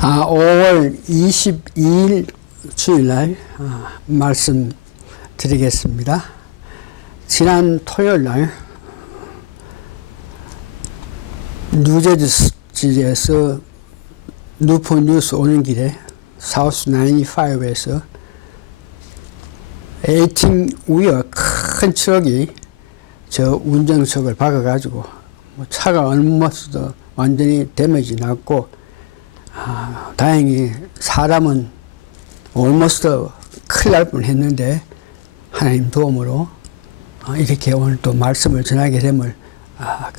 5월 22일 주일날 말씀 드리겠습니다. 지난 토요일날 뉴저지에서 뉴포 뉴스 오는 길에 사우스 95에서 18 위어 큰 트럭이 저 운전석을 박아가지고 차가 얼머스도 완전히 데미지 났고, 다행히 사람은 얼머스트 큰일 날 뻔했는데 하나님 도움으로 이렇게 오늘 또 말씀을 전하게 됨을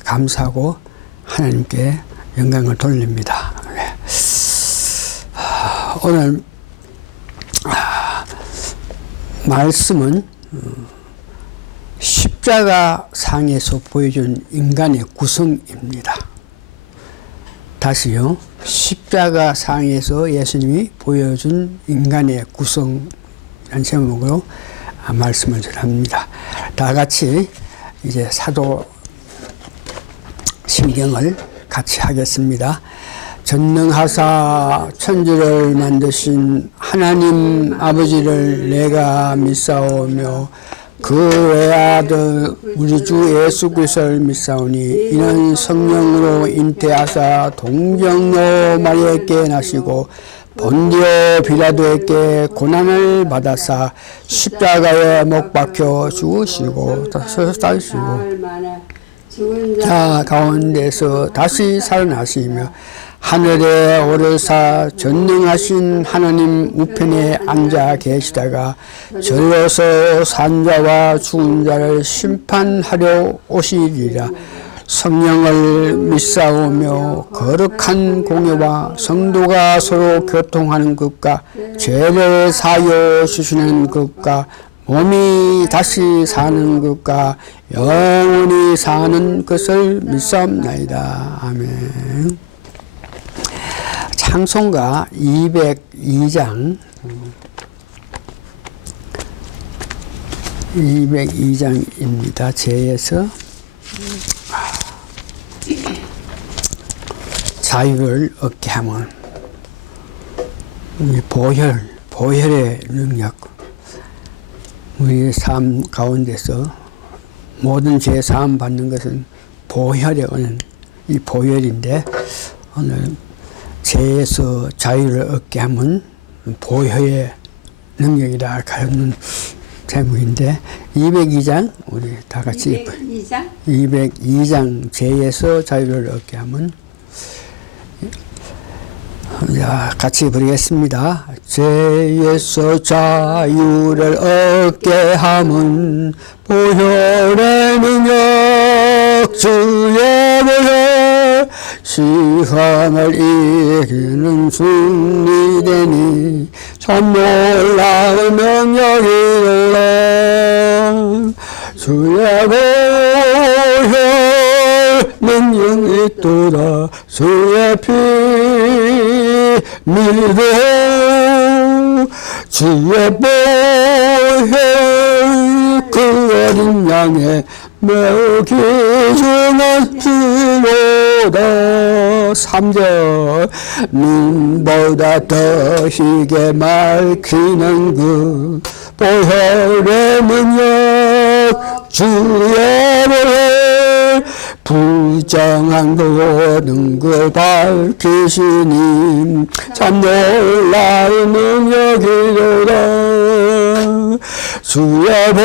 감사하고 하나님께 영광을 돌립니다. 오늘 말씀은 십자가 상에서 보여준 인간의 구성입니다. 다시요. 십자가 상에서 예수님이 보여준 인간의 구성이라는 제목으로 말씀을 전합니다. 다 같이 이제 사도 신경을 같이 하겠습니다. 전능하사 천지를 만드신 하나님 아버지를 내가 믿사오며 그 외아들 우리 주 예수 그리스도를 믿사오니 이는 성령으로 잉태하사 동정녀 마리아에게 나시고 본디오 빌라도에게 고난을 받아사 십자가에 못 박혀 죽으시고 다시고 자 가운데서 다시 살아나시며 하늘에 오르사 전능하신 하나님 우편에 앉아 계시다가 절로서 산자와 죽은 자를 심판하려 오시리라. 성령을 믿사오며 거룩한 공예와 성도가 서로 교통하는 것과 죄를 사하여 주시는 것과 몸이 다시 사는 것과 영원히 사는 것을 믿사옵나이다. 아멘. 찬송가 202장입니다. 제에서 자유를 얻게 하면 보혈의 능력, 우리 삶 가운데서 모든 죄 사함 받는 것은 보혈의 은은 이 보혈인데, 오늘 죄에서 자유를 얻게 하면 보혈의 능력이라 하는 제목인데, 202장 우리 다 같이 202장 죄에서 자유를 얻게 하면, 자, 같이 부르겠습니다. 죄에서 자유를 얻게 함은 보혈의 능력 주의 보혈 시험을 이기는 승리되니 참 놀라운 능력이로라. 주의 보혈 능력이 있도다. 주의 피 믿어 주의 보혈 그 어린 양의 매우 귀중한 피로다. 3절 눈보다 더 희게 밝히는 그 보혈의 능력 주의 보혈 부정한 모든 걸 밝히시니 참 놀라운 능력이로다. 주의 보혈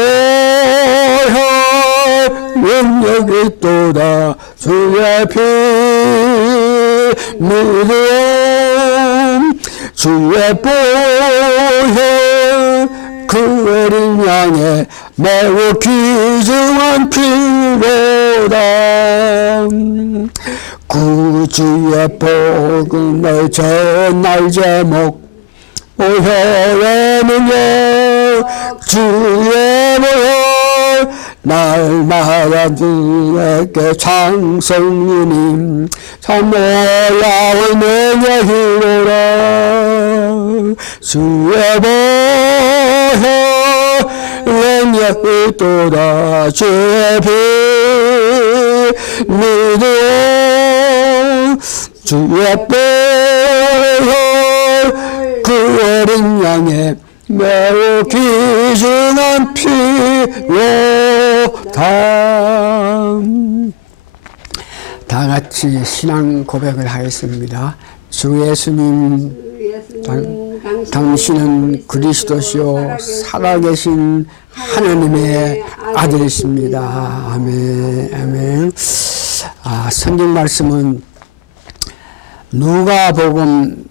능력이 또다. 주의 피 믿음 주의 보혈 그 어린 양의 매우 귀중한 피로다. 구주의 복음을 전할 제목 보혈의 능력 주의 보혈 날마다 주에게 찬송이니 참 놀라운 능력이로라. 주의 보혈 능력이 또다. 주의 피 믿음 주의 보혈 그 어린 양의 매우 귀중한 피로다. 다 같이 신앙 고백을 하겠습니다. 주 예수님, 당신은 그리스도시요 살아계신 하나님의 아들이십니다. 아멘. 아멘. 성경 말씀은 누가복음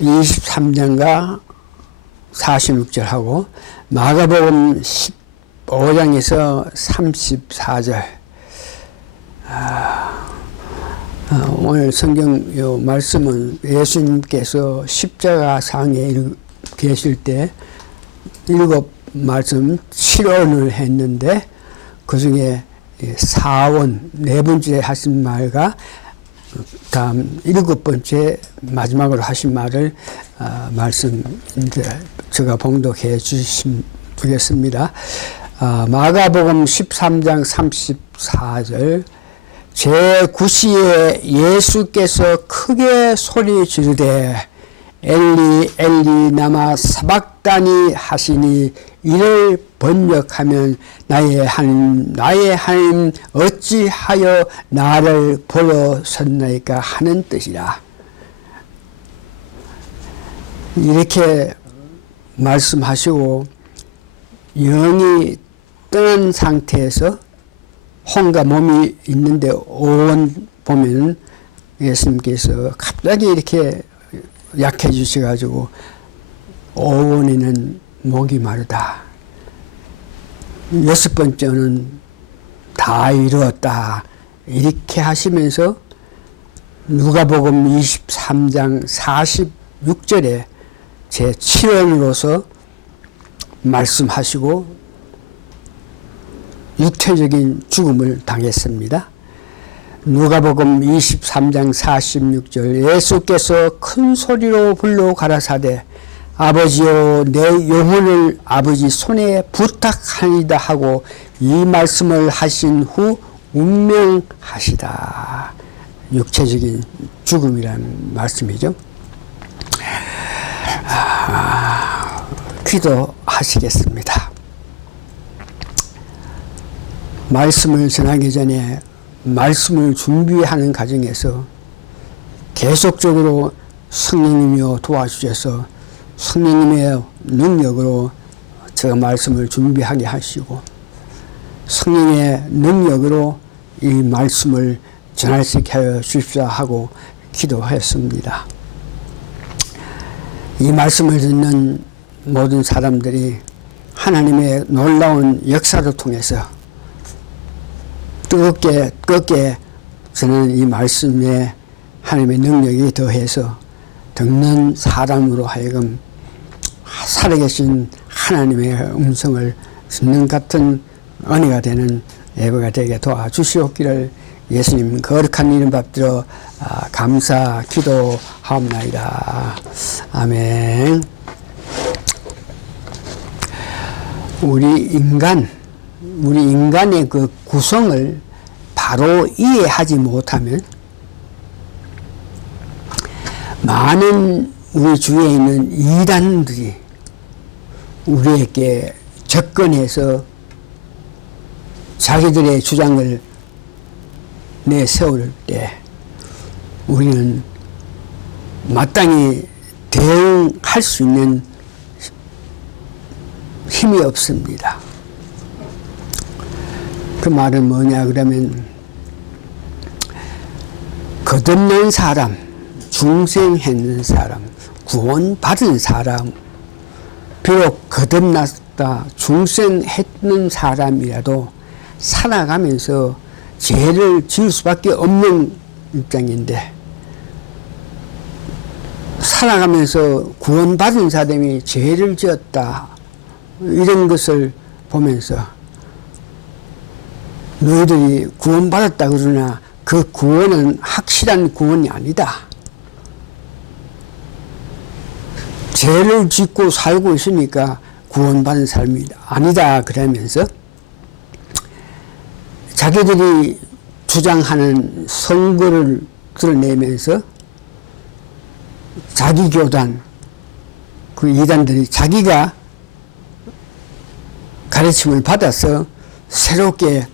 23장과 46절하고 마가복음 15장에서 34절. 오늘 성경 요 말씀은 예수님께서 십자가상에 계실 때 7 말씀 7원을 했는데 그 중에 4원 4번째 하신 말과 다음 7번째 마지막으로 하신 말을 말씀 제가 봉독해 주겠습니다. 마가복음 13장 34절. 제9시에 예수께서 크게 소리 지르되 엘리 엘리 나마 사박다니 하시니 이를 번역하면 나의 하나님 어찌하여 나를 보러 섰나이까 하는 뜻이라. 이렇게 말씀하시고 영이 떠난 상태에서 혼과 몸이 있는데 오원 보면 예수님께서 갑자기 이렇게 약해지셔가지고 오원에는 목이 마르다. 6번째는 다 이루었다. 이렇게 하시면서 누가복음 23장 46절에 제 7원으로서 말씀하시고 육체적인 죽음을 당했습니다. 누가복음 23장 46절. 예수께서 큰 소리로 불러 가라사대 아버지여 내 영혼을 아버지 손에 부탁하니다 하고 이 말씀을 하신 후 운명하시다. 육체적인 죽음이라는 말씀이죠. 기도하시겠습니다. 말씀을 전하기 전에 말씀을 준비하는 과정에서 계속적으로 성령님이여 도와주셔서 성령님의 능력으로 제가 말씀을 준비하게 하시고 성령의 능력으로 이 말씀을 전할 수 있게 하여 주십시오 하고 기도하였습니다. 이 말씀을 듣는 모든 사람들이 하나님의 놀라운 역사를 통해서 뜨겁게 저는 이 말씀에 하나님의 능력이 더해서 듣는 사람으로 하여금 살아계신 하나님의 음성을 듣는 같은 은혜가 되는 예배가 되게 도와주시옵기를 예수님 거룩한 이름 받들어 감사 기도하옵나이다. 아멘. 우리 인간의 그 구성을 바로 이해하지 못하면 많은 우리 주위에 있는 이단들이 우리에게 접근해서 자기들의 주장을 내세울 때 우리는 마땅히 대응할 수 있는 힘이 없습니다. 그 말은 뭐냐 그러면 거듭난 사람, 중생했는 사람, 구원받은 사람, 비록 거듭났다 중생했는 사람이라도 살아가면서 죄를 지을 수밖에 없는 입장인데 살아가면서 구원받은 사람이 죄를 지었다 이런 것을 보면서 너희들이 구원받았다 그러나 그 구원은 확실한 구원이 아니다. 죄를 짓고 살고 있으니까 구원받은 삶이 아니다 그러면서 자기들이 주장하는 선거를 드러내면서 자기 교단, 그 이단들이 자기가 가르침을 받아서 새롭게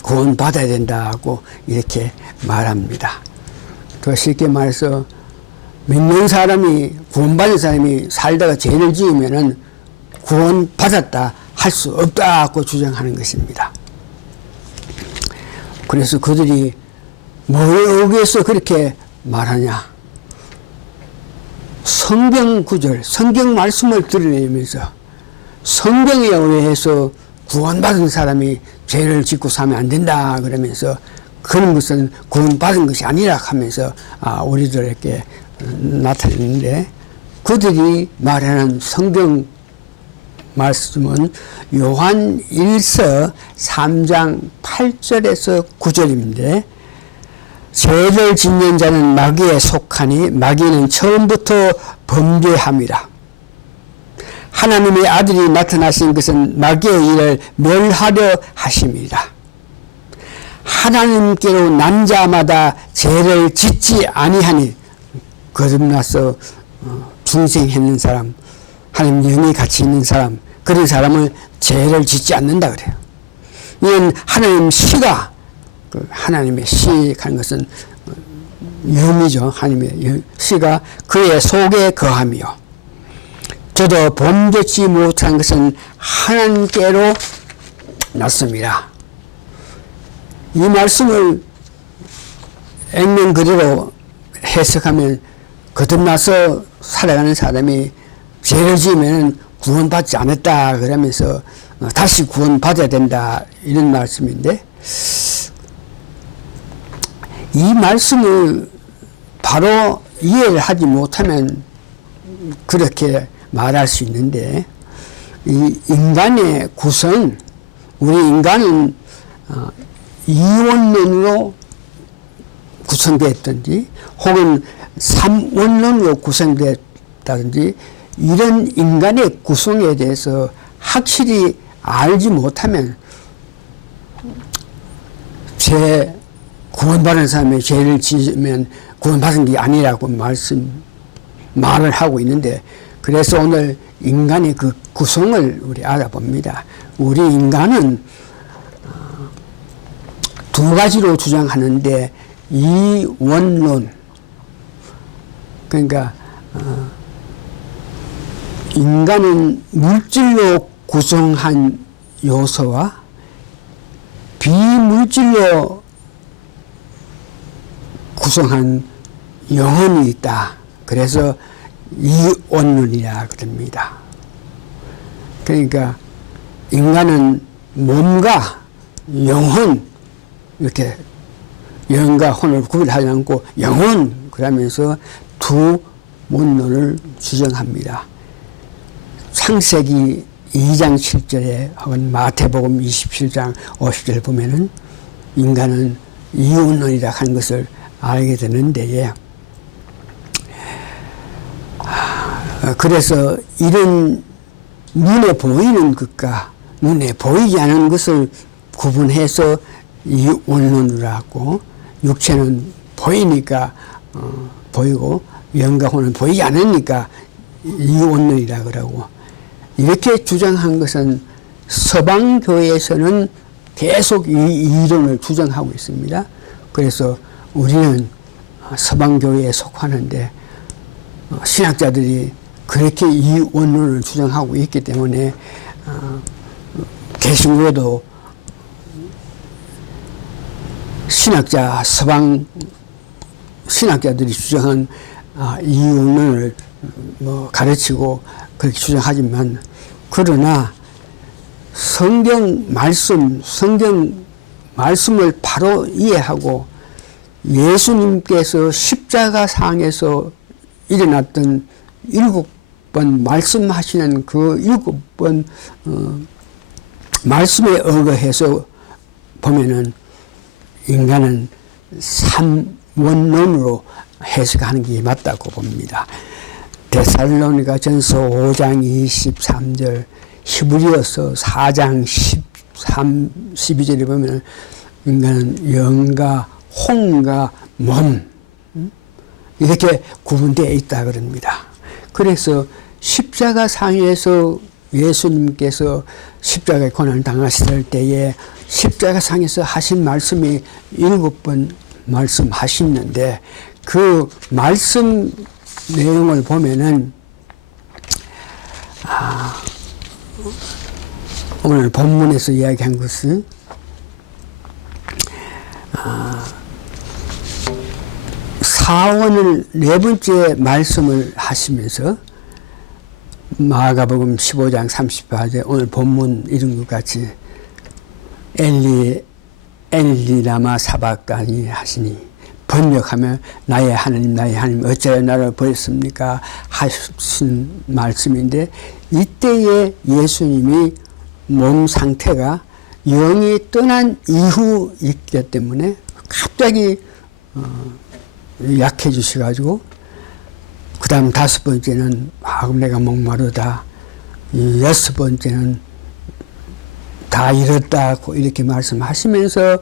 구원받아야 된다고 이렇게 말합니다. 더 쉽게 말해서 믿는 사람이, 구원받은 사람이 살다가 죄를 지으면은 구원받았다 할 수 없다고 주장하는 것입니다. 그래서 그들이 뭐에 의해서 그렇게 말하냐? 성경 구절, 성경 말씀을 드러내면서 성경에 의해서 구원받은 사람이 죄를 짓고 살면 안 된다 그러면서 그런 것은 구원받은 것이 아니라 하면서 우리들에게 나타내는데, 그들이 말하는 성경 말씀은 요한 1서 3장 8절에서 9절인데, 죄를 짓는 자는 마귀에 속하니 마귀는 처음부터 범죄함이라. 하나님의 아들이 나타나신 것은 마귀의 일을 멸하려 하심이라. 하나님께로 난 자마다 죄를 짓지 아니하니, 거듭나서 중생했는 사람, 하나님 영이 같이 있는 사람, 그런 사람은 죄를 짓지 않는다 그래요. 이건 하나님 시가, 하나님의 시 하는 것은 영이죠. 하나님의 시가 그의 속에 거하며, 저도 범죄치 못한 것은 하나님께로 났습니다. 이 말씀을 액면 그대로 해석하면, 거듭나서 살아가는 사람이 죄를 지으면 구원받지 않았다 그러면서 다시 구원받아야 된다, 이런 말씀인데, 이 말씀을 바로 이해를 하지 못하면 그렇게 말할 수 있는데, 이 인간의 구성, 우리 인간은 이원론으로 구성되었든지 혹은 삼원론으로 구성되었다든지, 이런 인간의 구성에 대해서 확실히 알지 못하면 구원받은 사람이 죄를 지으면 구원받은 게 아니라고 말을 하고 있는데, 그래서 오늘 인간의 그 구성을 우리 알아봅니다. 우리 인간은 두 가지로 주장하는데, 이원론, 그러니까 인간은 물질로 구성한 요소와 비물질로 구성한 영혼이 있다. 그래서 이원론이라 그럽니다. 그러니까 인간은 몸과 영혼, 이렇게 영과 혼을 구별하지 않고 영혼 그러면서 두 원론을 주장합니다. 창세기 2장 7절에 혹은 마태복음 27장 50절 보면은 인간은 이원론이라 하는 것을 알게 되는데, 그래서 이런 눈에 보이는 것과 눈에 보이지 않는 것을 구분해서 이원론으로 하고, 육체는 보이니까 보이고 영과 혼은 보이지 않으니까 이원론이라 그러고, 이렇게 주장한 것은 서방교회에서는 계속 이 이론을 주장하고 있습니다. 그래서 우리는 서방교회에 속하는데 신학자들이 그렇게 이원론을 주장하고 있기 때문에 개신교도 서방 신학자들이 주장한 이원론을 가르치고 그렇게 주장하지만, 그러나 성경 말씀을 바로 이해하고 예수님께서 십자가상에서 일어났던 7번 말씀하시는 그 7번 말씀에 의거해서 보면은 인간은 삼원론으로 해석하는 게 맞다고 봅니다. 데살로니가 전서 5장 23절, 히브리서 4장 12절에 보면 인간은 영과 혼과 몸, 이렇게 구분되어 있다 그럽니다. 그래서 십자가 상에서 예수님께서 십자가의 고난을 당하실 때에 십자가 상에서 하신 말씀이 7번 말씀하시는데 그 말씀 내용을 보면은 오늘 본문에서 이야기한 것은 사원을 네 번째 말씀을 하시면서 마가복음 15장 38절 오늘 본문 이런 것 같이 엘리 라마 사박다니 하시니 번역하면 나의 하나님 어찌하여 나를 버렸습니까 하신 말씀인데 이때에 예수님이 몸 상태가 영이 떠난 이후이기 때문에 갑자기 약해지셔가지고 그 다음 5번째는 그럼 내가 목마르다 6번째는 다 이렇다고 이렇게 말씀하시면서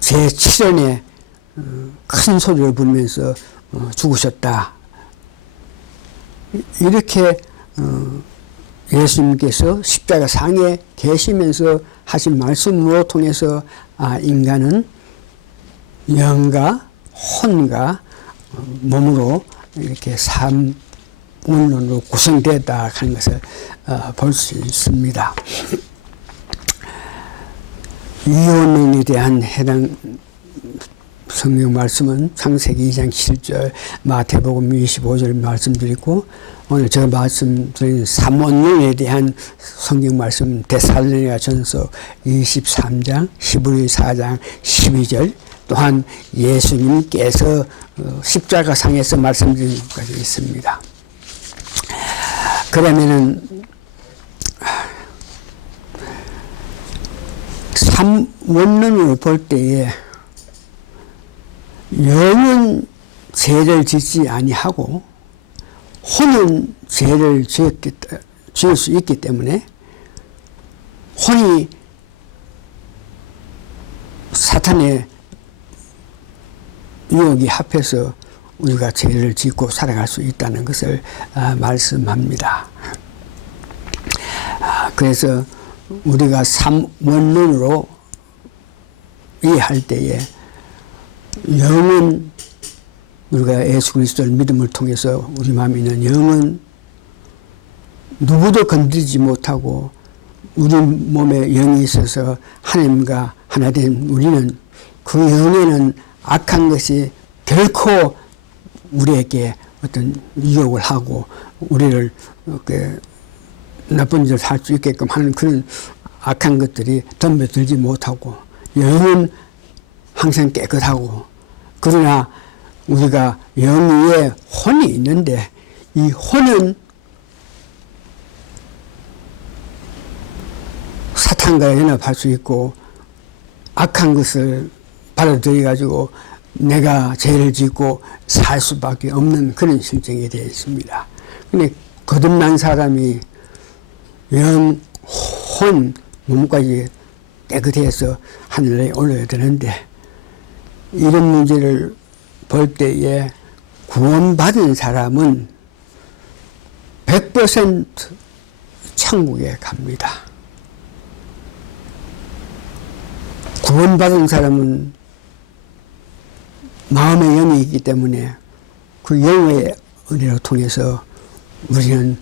제7년에 큰 소리를 부르면서 죽으셨다 이렇게 예수님께서 십자가 상에 계시면서 하신 말씀으로 통해서 인간은 영과 혼과 몸으로 이렇게 삼원론으로 구성되었다 하는 것을 볼 수 있습니다. 이혼론에 대한 해당 성경 말씀은 창세기 2장 7절, 마태복음 25절 말씀드리고 오늘 제가 말씀드린 삼원론에 대한 성경 말씀 데살로니가 전서 23장, 히브리 4장 12절 또한 예수님께서 십자가 상에서 말씀드린 것까지 있습니다. 그러면은 삼원론을 볼 때에 영은 죄를 짓지 아니하고 혼은 죄를 지을 수 있기 때문에 혼이 사탄의 유혹이 합해서 우리가 죄를 짓고 살아갈 수 있다는 것을 말씀합니다. 그래서 우리가 삼원론으로 이해할 때에 영은 우리가 예수 그리스도를 믿음을 통해서 우리 마음에 있는 영은 누구도 건드리지 못하고 우리 몸에 영이 있어서 하나님과 하나 된 우리는 그 영에는 악한 것이 결코 우리에게 어떤 유혹을 하고 우리를 이렇게 나쁜 짓을 할 수 있게끔 하는 그런 악한 것들이 덤벼들지 못하고 영은 항상 깨끗하고 그러나 우리가 영 위에 혼이 있는데 이 혼은 사탄과 연합할 수 있고 악한 것을 받아들여 가지고 내가 죄를 짓고 살 수밖에 없는 그런 실정이 되어 있습니다. 근데 거듭난 사람이 영, 혼, 몸까지 깨끗해서 하늘에 올라야 되는데 이런 문제를 볼 때에 구원받은 사람은 100% 천국에 갑니다. 구원받은 사람은 마음의 영이 있기 때문에 그 영의 은혜를 통해서 우리는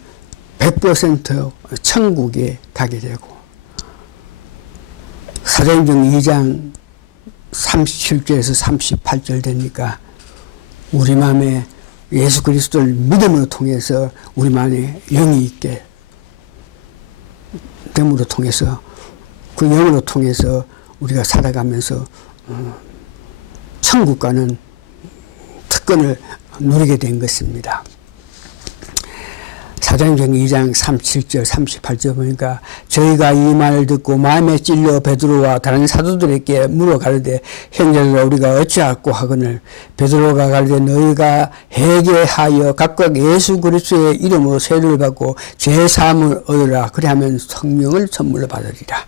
100% 천국에 가게 되고 사도행전 2장 37절에서 38절 되니까 우리 마음에 예수 그리스도를 믿음으로 통해서 우리 마음에 영이 있게 됨으로 통해서 그 영으로 통해서 우리가 살아가면서 천국 가는 특권을 누리게 된 것입니다. 사도행전 2장 37절 38절 보니까 저희가 이 말을 듣고 마음에 찔려 베드로와 다른 사도들에게 물어 가르되 형제들아 우리가 어찌할꼬 하거늘 베드로가 가르되 너희가 회개하여 각각 예수 그리스도의 이름으로 세례를 받고 죄사함을 얻으라 그리하면 성령을 선물로 받으리라.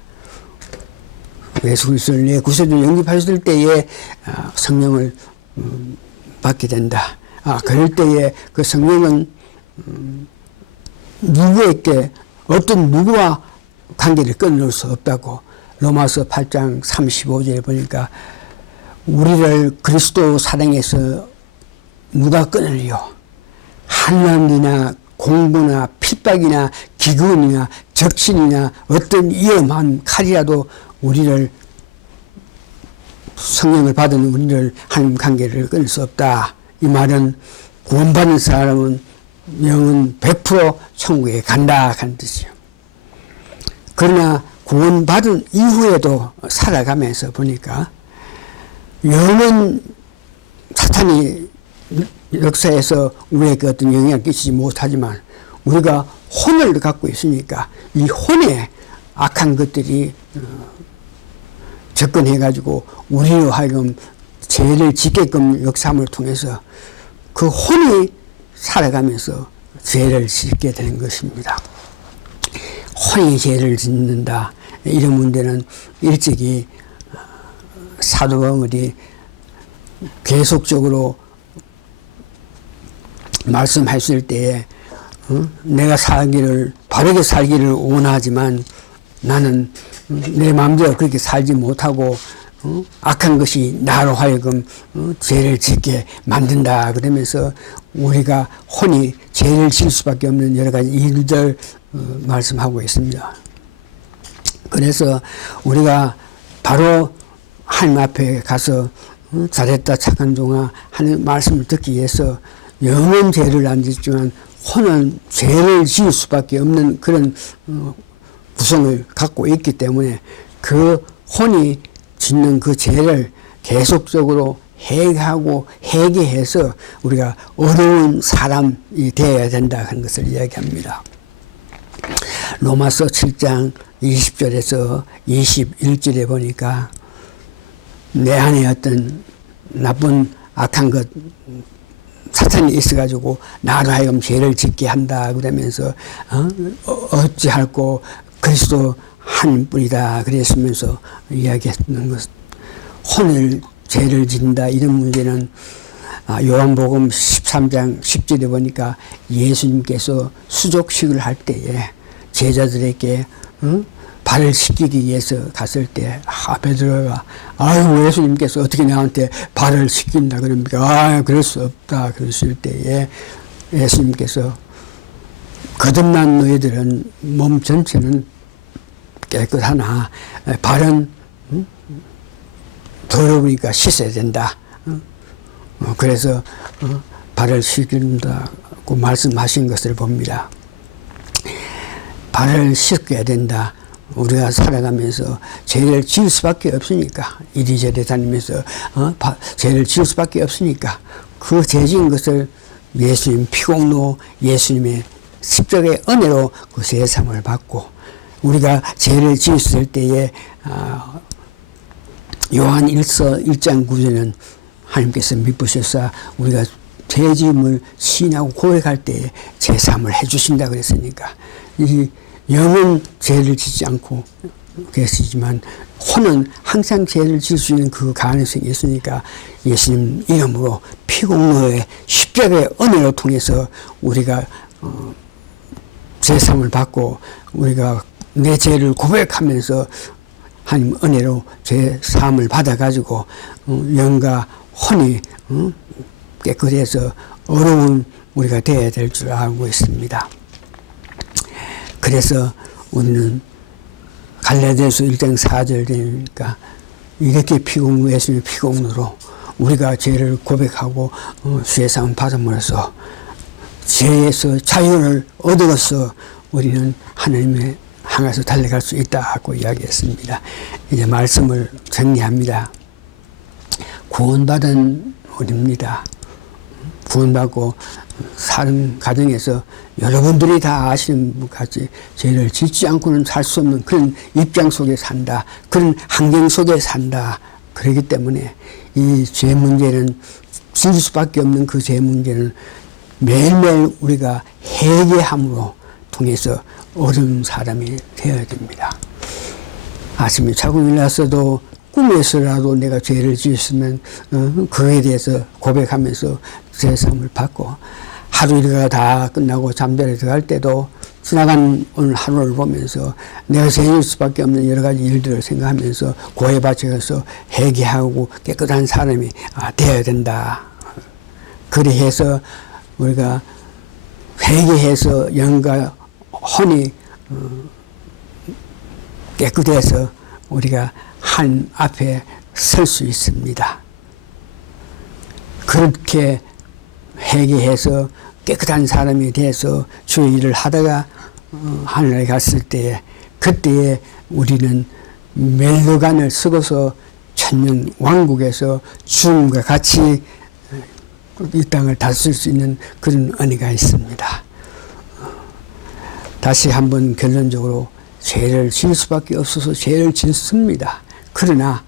예수 그리스도를 내 구세주로 영접하셨을 때에 성령을 받게 된다. 그럴 때에 그 성령은 누구에게 어떤 누구와 관계를 끊을 수 없다고 로마서 8장 35절에 보니까 우리를 그리스도 사랑해서 누가 끊으리요? 환난이나 공부나 핍박이나 기근이나 적신이나 어떤 위험한 칼이라도 우리를 성령을 받은 우리를 하나님 관계를 끊을 수 없다. 이 말은 구원받은 사람은 영은 100% 천국에 간다 하는 뜻이요. 그러나 구원받은 이후에도 살아가면서 보니까 영은 사탄이 역사에서 우리에게 어떤 영향을 끼치지 못하지만 우리가 혼을 갖고 있으니까 이 혼에 악한 것들이 접근해가지고 우리로 하여금 죄를 짓게끔 역사함을 통해서 그 혼이 살아가면서 죄를 짓게 되는 것입니다. 혼이 죄를 짓는다. 이런 문제는 일찍이 사도 바울이 계속적으로 말씀했을 때에 내가 바르게 살기를 원하지만 나는 내 마음대로 그렇게 살지 못하고 악한 것이 나로 하여금 죄를 짓게 만든다. 그러면서 우리가 혼이 죄를 질 수밖에 없는 여러 가지 일들 말씀하고 있습니다. 그래서 우리가 바로 하나님 앞에 가서 잘했다 착한 종아 하는 말씀을 듣기 위해서 영은 죄를 안 짓지만 혼은 죄를 지을 수밖에 없는 그런 구성을 갖고 있기 때문에 그 혼이 짓는 그 죄를 계속적으로 회개해서 우리가 어려운 사람이 되어야 된다 하는 것을 이야기합니다. 로마서 7장 20절에서 21절에 보니까 내 안에 어떤 나쁜 악한 것 사탄이 있어가지고 나로 하여금 죄를 짓게 한다 그러면서 어찌할꼬 그리스도 하나님뿐이다 그랬으면서 이야기했는 것. 혼을 죄를 짓는다 이런 문제는 요한복음 13장 10절에 보니까 예수님께서 수족식을 할 때에 제자들에게 발을 씻기기 위해서 갔을 때 베드로가 아유 예수님께서 어떻게 나한테 발을 씻긴다 그럽니까? 그럴 수 없다 그랬을 때에 예수님께서 거듭난 너희들은 몸 전체는 깨끗하나 발은 더러우니까 씻어야 된다. 그래서 발을 씻긴다고 말씀하신 것을 봅니다. 발을 씻겨야 된다. 우리가 살아가면서 죄를 지을 수밖에 없으니까 이리저리 다니면서 죄를 지을 수밖에 없으니까 그 죄 지은 것을 예수님 피공로 예수님의 십자가의 은혜로 그 세상을 받고 우리가 죄를 지었을 때에 요한 1장 9절은 하나님께서 미쁘셔서 우리가 죄짐을 시인하고 고백할 때에 제사함을 해주신다 그랬으니까 이 영은 죄를 짓지 않고 계시지만 혼은 항상 죄를 질 수 있는 그 가능성이 있으니까 예수님 이름으로 피공로의 십자가의 은혜로 통해서 우리가 제사함을 받고 우리가 내 죄를 고백하면서 하나님 은혜로 죄 사함을 받아가지고 영과 혼이 깨끗해서 어려운 우리가 되어야 될 줄 알고 있습니다. 그래서 우리는 갈라디아서 1장 4절 되니까 이렇게 예수님의 피공로로 우리가 죄를 고백하고 죄 사함 받음으로써 죄에서 자유를 얻어서 우리는 하나님의 향해서 달려갈 수 있다고 이야기했습니다. 이제 말씀을 정리합니다. 구원받은 우리입니다. 구원받고 사는 가정에서 여러분들이 다 아시는 것 같이 죄를 짓지 않고는 살 수 없는 그런 입장 속에 산다. 그런 환경 속에 산다. 그렇기 때문에 이 죄 문제는 지을 수밖에 없는 그 죄 문제는 매일매일 우리가 회개함으로 통해서 어려운 사람이 되어야 됩니다. 아침에 자고 일어나서도 꿈에서라도 내가 죄를 지었으면 그에 대해서 고백하면서 죄사함을 받고, 하루 일과가 다 끝나고 잠자리에 들어갈 때도 지나간 오늘 하루를 보면서 내가 죄일 수밖에 없는 여러 가지 일들을 생각하면서 고해 바쳐서 회개하고 깨끗한 사람이 되어야 된다. 그리해서 우리가 회개해서 영과 혼이 깨끗해서 우리가 하나님 앞에 설 수 있습니다. 그렇게 회개해서 깨끗한 사람이 돼서 주의 일을 하다가 하늘에 갔을 때에, 그때에 우리는 멸류관을 쓰고서 천년 왕국에서 주님과 같이 이 땅을 다스릴 수 있는 그런 은혜가 있습니다. 다시 한번 결론적으로 죄를 지을 수밖에 없어서 죄를 짓습니다. 그러나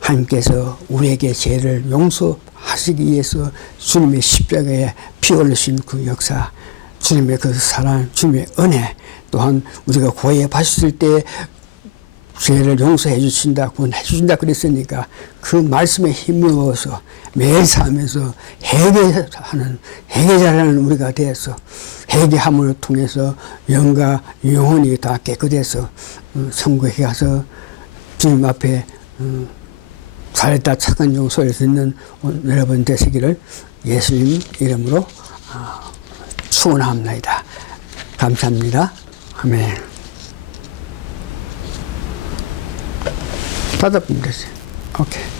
하나님께서 우리에게 죄를 용서하시기 위해서 주님의 십자가에 피 흘리신 그 역사, 주님의 그 사랑, 주님의 은혜, 또한 우리가 고해 바쳤을 때 죄를 용서해 주신다, 구원해 주신다 그랬으니까 그 말씀에 힘입어서 매일 살면서 회개자라는 우리가 되어서 회개함을 통해서 영과 영혼이 다 깨끗해서 천국에 가서 주님 앞에 잘했다 착한 종 소리 듣는 여러분 되시기를 예수님 이름으로 축원합니다. 감사합니다. 아멘. 받아보면 되세요. 오케이.